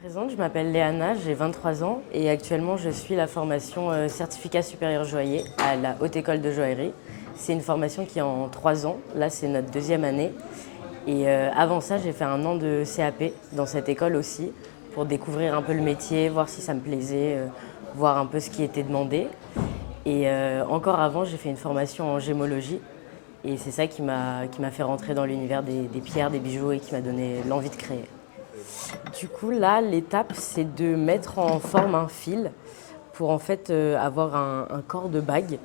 Présente, je m'appelle Léana, j'ai 23 ans et actuellement je suis la formation certificat supérieur joaillier à la Haute École de Joaillerie. C'est une formation qui est en 3 ans, là c'est notre deuxième année. Et avant ça, j'ai fait un an de CAP dans cette école aussi pour découvrir un peu le métier, voir si ça me plaisait, voir un peu ce qui était demandé. Et encore avant, j'ai fait une formation en gémologie et c'est ça qui m'a fait rentrer dans l'univers des pierres, des bijoux et qui m'a donné l'envie de créer. Du coup, là, l'étape, c'est de mettre en forme un fil pour en fait avoir un corps de bague.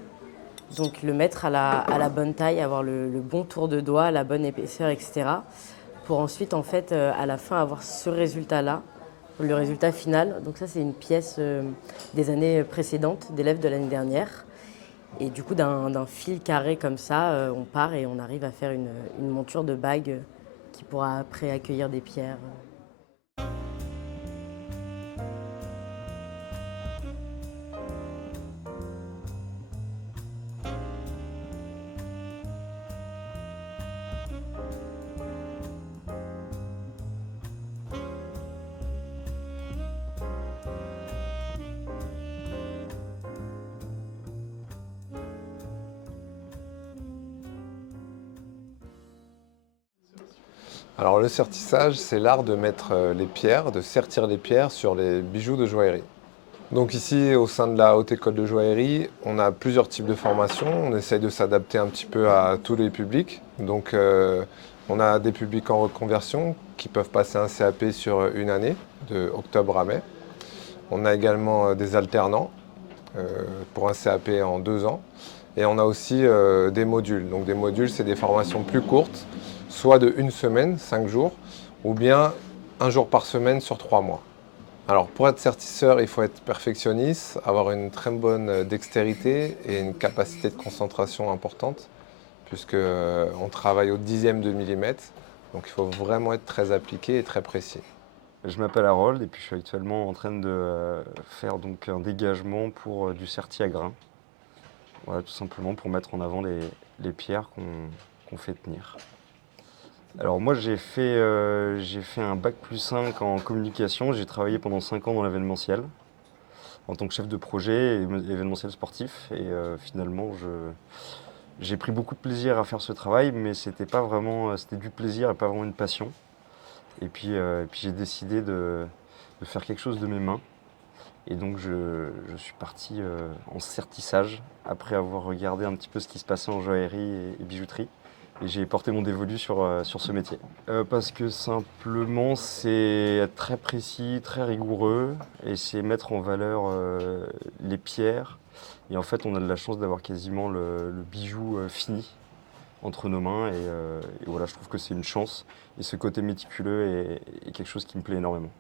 Donc le mettre à la bonne taille, avoir le bon tour de doigt, la bonne épaisseur, etc. Pour ensuite, en fait, à la fin, avoir ce résultat-là, le résultat final. Donc ça, c'est une pièce des années précédentes, d'élèves de l'année dernière. Et du coup, d'un fil carré comme ça, on part et on arrive à faire une monture de bague qui pourra après accueillir des pierres. Alors le sertissage, c'est l'art de mettre les pierres, de sertir les pierres sur les bijoux de joaillerie. Donc ici, au sein de la Haute École de Joaillerie, on a plusieurs types de formations. On essaye de s'adapter un petit peu à tous les publics. Donc on a des publics en reconversion qui peuvent passer un CAP sur une année, de octobre à mai. On a également des alternants pour un CAP en 2 ans. Et on a aussi des modules. Donc des modules, c'est des formations plus courtes, soit de une semaine, 5 jours, ou bien un jour par semaine sur 3 mois. Alors pour être sertisseur, il faut être perfectionniste, avoir une très bonne dextérité et une capacité de concentration importante, puisque on travaille au dixième de millimètre, donc il faut vraiment être très appliqué et très précis. Je m'appelle Harold et puis je suis actuellement en train de faire donc un dégagement pour du sertis à grains. Voilà, tout simplement pour mettre en avant les pierres qu'on fait tenir. Alors moi j'ai fait un bac+5 en communication. J'ai travaillé pendant 5 ans dans l'événementiel en tant que chef de projet événementiel sportif. Et finalement j'ai pris beaucoup de plaisir à faire ce travail, mais c'était du plaisir et pas vraiment une passion. Et puis j'ai décidé de faire quelque chose de mes mains. Et donc je suis parti en sertissage après avoir regardé un petit peu ce qui se passait en joaillerie et bijouterie. Et j'ai porté mon dévolu sur ce métier. Parce que simplement c'est être très précis, très rigoureux et c'est mettre en valeur les pierres. Et en fait on a de la chance d'avoir quasiment le bijou fini entre nos mains et voilà, je trouve que c'est une chance et ce côté méticuleux est quelque chose qui me plaît énormément.